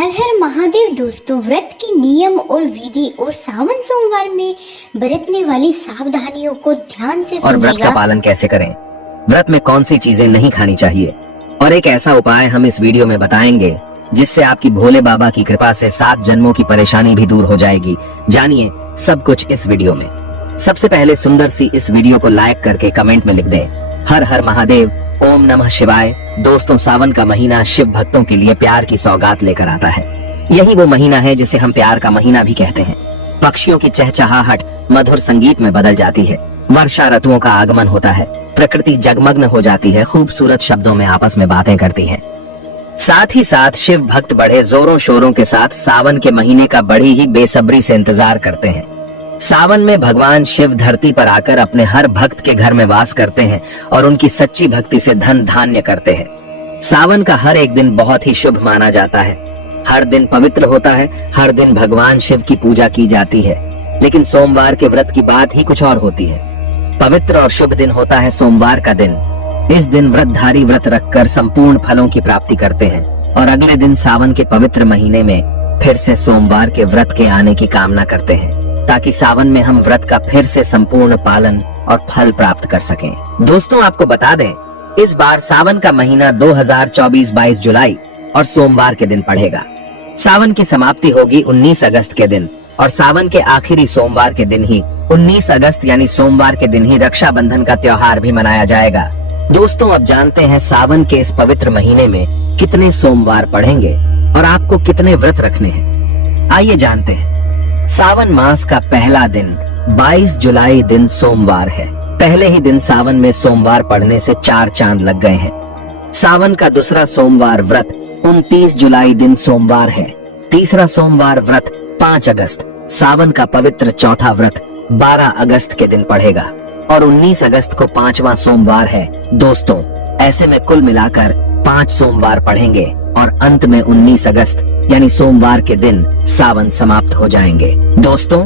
हर हर महादेव दोस्तों, व्रत के नियम और विधि और सावन सोमवार में बरतने वाली सावधानियों को ध्यान से और व्रत का पालन कैसे करें, व्रत में कौन सी चीजें नहीं खानी चाहिए और एक ऐसा उपाय हम इस वीडियो में बताएंगे जिससे आपकी भोले बाबा की कृपा से 7 जन्मों की परेशानी भी दूर हो जाएगी। जानिए सब कुछ इस वीडियो में। सबसे पहले सुंदर सी इस वीडियो को लाइक करके कमेंट में लिख दें हर हर महादेव, ओम नमः शिवाय। दोस्तों, सावन का महीना शिव भक्तों के लिए प्यार की सौगात लेकर आता है। यही वो महीना है जिसे हम प्यार का महीना भी कहते हैं। पक्षियों की चहचहाहट मधुर संगीत में बदल जाती है, वर्षा ऋतुओं का आगमन होता है, प्रकृति जगमग्न हो जाती है, खूबसूरत शब्दों में आपस में बातें करती है। साथ ही साथ शिव भक्त बड़े जोरों शोरों के साथ सावन के महीने का बड़ी ही बेसब्री से इंतजार करते हैं। सावन में भगवान शिव धरती पर आकर अपने हर भक्त के घर में वास करते हैं और उनकी सच्ची भक्ति से धन धान्य करते हैं। सावन का हर एक दिन बहुत ही शुभ माना जाता है। हर दिन पवित्र होता है, हर दिन भगवान शिव की पूजा की जाती है। लेकिन सोमवार के व्रत की बात ही कुछ और होती है। पवित्र और शुभ दिन होता है सोमवार का दिन। इस दिन व्रतधारी व्रत रखकर संपूर्ण फलों की प्राप्ति करते हैं और अगले दिन सावन के पवित्र महीने में फिर से सोमवार के व्रत के आने की कामना करते हैं ताकि सावन में हम व्रत का फिर से संपूर्ण पालन और फल प्राप्त कर सकें। दोस्तों, आपको बता दें, इस बार सावन का महीना 2024 22 जुलाई और सोमवार के दिन पड़ेगा। सावन की समाप्ति होगी 19 अगस्त के दिन और सावन के आखिरी सोमवार के दिन ही 19 अगस्त यानी सोमवार के दिन ही रक्षाबंधन का त्योहार भी मनाया जाएगा। दोस्तों, अब जानते हैं सावन के इस पवित्र महीने में कितने सोमवार पड़ेंगे और आपको कितने व्रत रखने हैं। आइए जानते हैं। सावन मास का पहला दिन 22 जुलाई दिन सोमवार है। पहले ही दिन सावन में सोमवार पड़ने से 4 चांद लग गए हैं। सावन का दूसरा सोमवार व्रत 29 जुलाई दिन सोमवार है। तीसरा सोमवार व्रत 5 अगस्त। सावन का पवित्र चौथा व्रत 12 अगस्त के दिन पड़ेगा और 19 अगस्त को 5वां सोमवार है। दोस्तों, ऐसे में कुल मिलाकर 5 सोमवार पढ़ेंगे और अंत में 19 अगस्त यानी सोमवार के दिन सावन समाप्त हो जाएंगे। दोस्तों,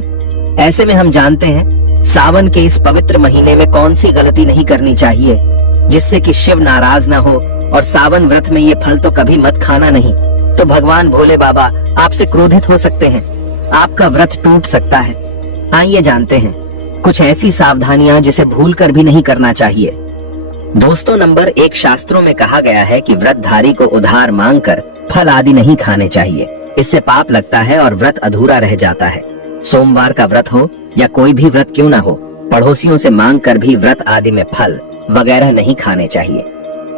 ऐसे में हम जानते हैं सावन के इस पवित्र महीने में कौन सी गलती नहीं करनी चाहिए जिससे कि शिव नाराज ना हो। और सावन व्रत में ये फल तो कभी मत खाना नहीं, तो भगवान भोले बाबा आपसे क्रोधित हो सकते हैं, आपका व्रत टूट सकता है। आइए जानते हैं कुछ ऐसी सावधानियां जिसे भूलकर भी नहीं करना चाहिए। दोस्तों, नंबर 1, शास्त्रों में कहा गया है कि व्रतधारी को उधार मांगकर फल आदि नहीं खाने चाहिए। इससे पाप लगता है और व्रत अधूरा रह जाता है। सोमवार का व्रत हो या कोई भी व्रत क्यों ना हो, पड़ोसियों से मांगकर भी व्रत आदि में फल वगैरह नहीं खाने चाहिए।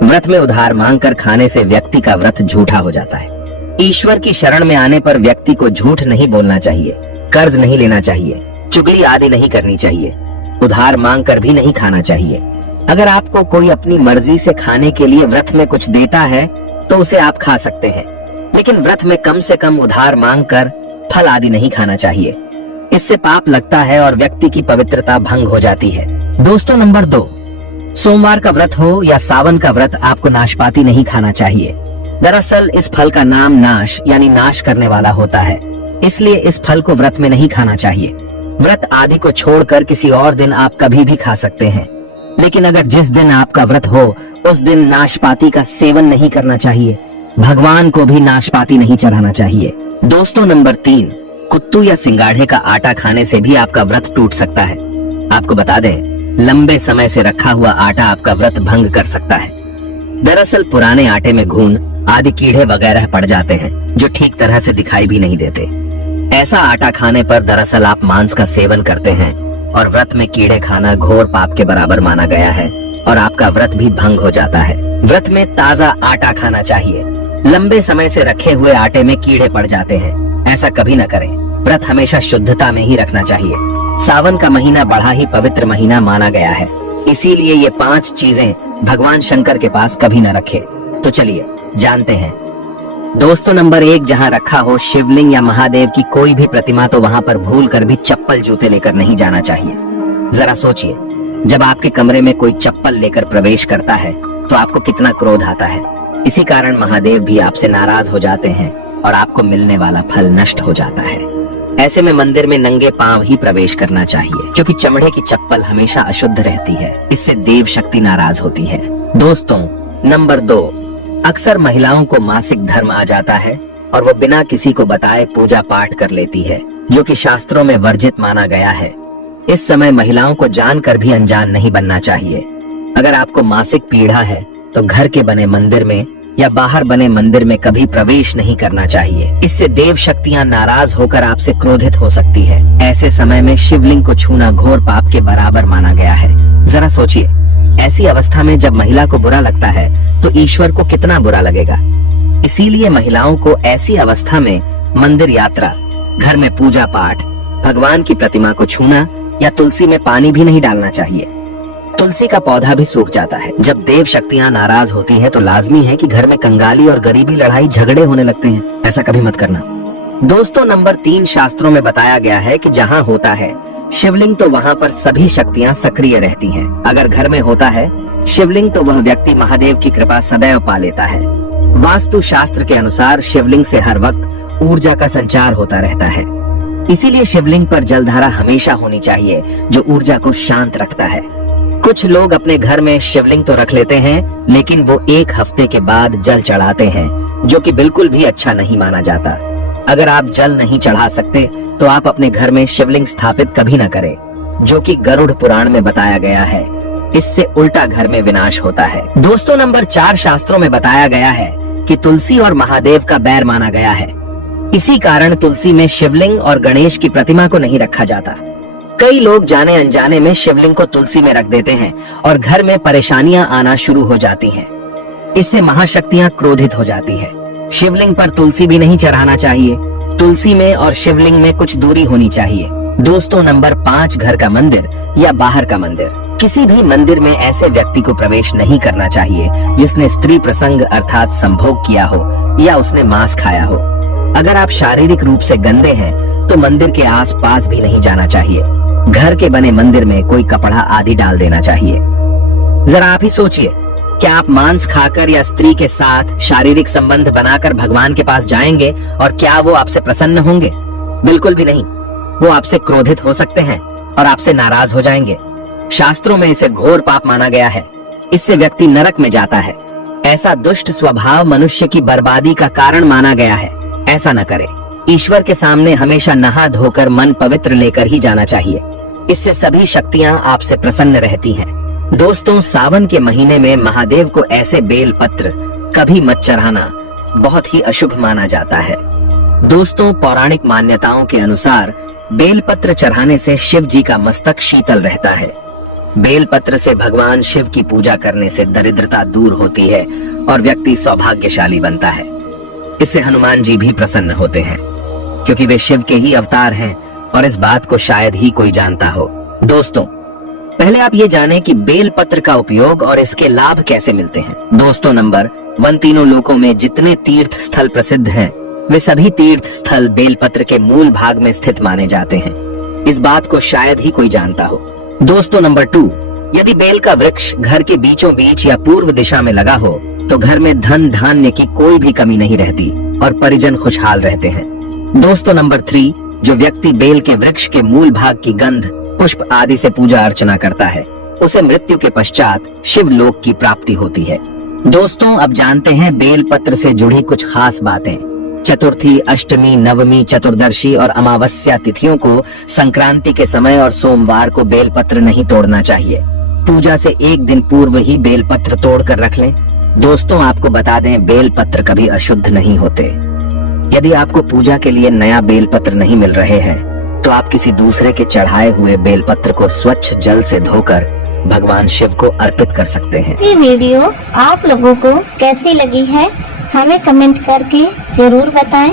व्रत में उधार मांगकर खाने से व्यक्ति का व्रत झूठा हो जाता है। ईश्वर की शरण में आने पर व्यक्ति को झूठ नहीं बोलना चाहिए, कर्ज नहीं लेना चाहिए, चुगली आदि नहीं करनी चाहिए, उधार मांगकर भी नहीं खाना चाहिए। अगर आपको कोई अपनी मर्जी से खाने के लिए व्रत में कुछ देता है तो उसे आप खा सकते हैं, लेकिन व्रत में कम से कम उधार मांगकर फल आदि नहीं खाना चाहिए। इससे पाप लगता है और व्यक्ति की पवित्रता भंग हो जाती है। दोस्तों, नंबर 2, सोमवार का व्रत हो या सावन का व्रत, आपको नाशपाती नहीं खाना चाहिए। दरअसल इस फल का नाम नाश यानी नाश करने वाला होता है, इसलिए इस फल को व्रत में नहीं खाना चाहिए। व्रत आदि को छोड़कर किसी और दिन आप कभी भी खा सकते हैं, लेकिन अगर जिस दिन आपका व्रत हो उस दिन नाशपाती का सेवन नहीं करना चाहिए। भगवान को भी नाशपाती नहीं चढ़ाना चाहिए। दोस्तों, नंबर 3, कुत्तू या सिंगाड़े का आटा खाने से भी आपका व्रत टूट सकता है। आपको बता दें, लंबे समय से रखा हुआ आटा आपका व्रत भंग कर सकता है। दरअसल पुराने आटे में घून आदि कीड़े वगैरह पड़ जाते हैं जो ठीक तरह से दिखाई भी नहीं देते। ऐसा आटा खाने पर दरअसल आप मांस का सेवन करते हैं और व्रत में कीड़े खाना घोर पाप के बराबर माना गया है और आपका व्रत भी भंग हो जाता है। व्रत में ताजा आटा खाना चाहिए। लंबे समय से रखे हुए आटे में कीड़े पड़ जाते हैं, ऐसा कभी न करें। व्रत हमेशा शुद्धता में ही रखना चाहिए। सावन का महीना बड़ा ही पवित्र महीना माना गया है, इसीलिए ये 5 चीजें भगवान शंकर के पास कभी न रखे। तो चलिए जानते हैं। दोस्तों, नंबर 1, जहाँ रखा हो शिवलिंग या महादेव की कोई भी प्रतिमा तो वहाँ पर भूल कर भी चप्पल जूते लेकर नहीं जाना चाहिए। जरा सोचिए, जब आपके कमरे में कोई चप्पल लेकर प्रवेश करता है तो आपको कितना क्रोध आता है। इसी कारण महादेव भी आपसे नाराज हो जाते हैं और आपको मिलने वाला फल नष्ट हो जाता है। ऐसे में मंदिर में नंगे पांव ही प्रवेश करना चाहिए, क्योंकि चमड़े की चप्पल हमेशा अशुद्ध रहती है। इससे देव शक्ति नाराज होती है। दोस्तों, नंबर 2, अक्सर महिलाओं को मासिक धर्म आ जाता है और वो बिना किसी को बताए पूजा पाठ कर लेती है, जो कि शास्त्रों में वर्जित माना गया है। इस समय महिलाओं को जानकर भी अनजान नहीं बनना चाहिए। अगर आपको मासिक पीड़ा है तो घर के बने मंदिर में या बाहर बने मंदिर में कभी प्रवेश नहीं करना चाहिए। इससे देव शक्तियां नाराज होकर आपसे क्रोधित हो सकती है। ऐसे समय में शिवलिंग को छूना घोर पाप के बराबर माना गया है। जरा सोचिए, ऐसी अवस्था में जब महिला को बुरा लगता है तो ईश्वर को कितना बुरा लगेगा। इसीलिए महिलाओं को ऐसी अवस्था में मंदिर यात्रा, घर में पूजा पाठ, भगवान की प्रतिमा को छूना या तुलसी में पानी भी नहीं डालना चाहिए। तुलसी का पौधा भी सूख जाता है। जब देव शक्तियां नाराज होती हैं तो लाजमी है कि घर में कंगाली और गरीबी, लड़ाई झगड़े होने लगते हैं। ऐसा कभी मत करना। दोस्तों, नंबर 3 शास्त्रों में बताया गया है कि जहाँ होता है शिवलिंग तो वहाँ पर सभी शक्तियाँ सक्रिय रहती हैं। अगर घर में होता है शिवलिंग तो वह व्यक्ति महादेव की कृपा सदैव पा लेता है। वास्तु शास्त्र के अनुसार शिवलिंग से हर वक्त ऊर्जा का संचार होता रहता है। इसीलिए शिवलिंग पर जलधारा हमेशा होनी चाहिए, जो ऊर्जा को शांत रखता है। कुछ लोग अपने घर में शिवलिंग तो रख लेते हैं, लेकिन वो 1 हफ्ते के बाद जल चढ़ाते हैं, जो कि बिल्कुल भी अच्छा नहीं माना जाता। अगर आप जल नहीं चढ़ा सकते तो आप अपने घर में शिवलिंग स्थापित कभी न करें, जो कि गरुड़ पुराण में बताया गया है। इससे उल्टा घर में विनाश होता है। दोस्तों, नंबर 4 शास्त्रों में बताया गया है कि तुलसी और महादेव का बैर माना गया है। इसी कारण तुलसी में शिवलिंग और गणेश की प्रतिमा को नहीं रखा जाता। कई लोग जाने अनजाने में शिवलिंग को तुलसी में रख देते हैं और घर में परेशानियां आना शुरू हो जाती हैं। इससे महाशक्तियां क्रोधित हो जाती है। शिवलिंग पर तुलसी भी नहीं चढ़ाना चाहिए। तुलसी में और शिवलिंग में कुछ दूरी होनी चाहिए। दोस्तों, नंबर 5 घर का मंदिर या बाहर का मंदिर। किसी भी मंदिर में ऐसे व्यक्ति को प्रवेश नहीं करना चाहिए जिसने स्त्री प्रसंग अर्थात संभोग किया हो या उसने मांस खाया हो। अगर आप शारीरिक रूप से गंदे हैं तो मंदिर के आस पास भी नहीं जाना चाहिए। घर के बने मंदिर में कोई कपड़ा आदि डाल देना चाहिए। जरा आप ही सोचिए, क्या आप मांस खाकर या स्त्री के साथ शारीरिक संबंध बनाकर भगवान के पास जाएंगे और क्या वो आपसे प्रसन्न होंगे? बिल्कुल भी नहीं। वो आपसे क्रोधित हो सकते हैं और आपसे नाराज हो जाएंगे। शास्त्रों में इसे घोर पाप माना गया है। इससे व्यक्ति नरक में जाता है। ऐसा दुष्ट स्वभाव मनुष्य की बर्बादी का कारण माना गया है। ऐसा न करें। ईश्वर के सामने हमेशा नहा धोकर मन पवित्र लेकर ही जाना चाहिए। इससे सभी शक्तियां आपसे प्रसन्न रहती हैं। दोस्तों, सावन के महीने में महादेव को ऐसे बेल पत्र कभी मत चढ़ाना, बहुत ही अशुभ माना जाता है। दोस्तों, पौराणिक मान्यताओं के अनुसार बेल पत्र चढ़ाने से शिव जी का मस्तक शीतल रहता है। बेल पत्र से भगवान शिव की पूजा करने से दरिद्रता दूर होती है और व्यक्ति सौभाग्यशाली बनता है। इससे हनुमान जी भी प्रसन्न होते हैं, क्योंकि वे शिव के ही अवतार हैं और इस बात को शायद ही कोई जानता हो। दोस्तों, पहले आप ये जानें कि बेल पत्र का उपयोग और इसके लाभ कैसे मिलते हैं। दोस्तों, नंबर 1 तीनों लोकों में जितने तीर्थ स्थल प्रसिद्ध हैं, वे सभी तीर्थ स्थल बेल पत्र के मूल भाग में स्थित माने जाते हैं। इस बात को शायद ही कोई जानता हो। दोस्तों, नंबर 2, यदि बेल का वृक्ष घर के बीचों बीच या पूर्व दिशा में लगा हो तो घर में धन धान्य की कोई भी कमी नहीं रहती और परिजन खुशहाल रहते हैं। दोस्तों, नंबर 3, जो व्यक्ति बेल के वृक्ष के मूल भाग की गंध, पुष्प आदि से पूजा अर्चना करता है, उसे मृत्यु के पश्चात शिवलोक की प्राप्ति होती है। दोस्तों, अब जानते हैं बेल पत्र से जुड़ी कुछ खास बातें। चतुर्थी, अष्टमी, नवमी, चतुर्दशी और अमावस्या तिथियों को संक्रांति के समय और सोमवार को बेल पत्र नहीं तोड़ना चाहिए। पूजा से 1 दिन पूर्व ही बेल पत्र तोड़ कर रख लें। दोस्तों, आपको बता दें, बेल पत्र कभी अशुद्ध नहीं होते। यदि आपको पूजा के लिए नया बेल पत्र नहीं मिल रहे हैं तो आप किसी दूसरे के चढ़ाए हुए बेल पत्र को स्वच्छ जल से धोकर भगवान शिव को अर्पित कर सकते हैं। ये वीडियो आप लोगों को कैसी लगी है हमें कमेंट करके जरूर बताएं।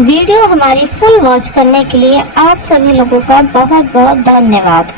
वीडियो हमारी फुल वॉच करने के लिए आप सभी लोगों का बहुत बहुत धन्यवाद।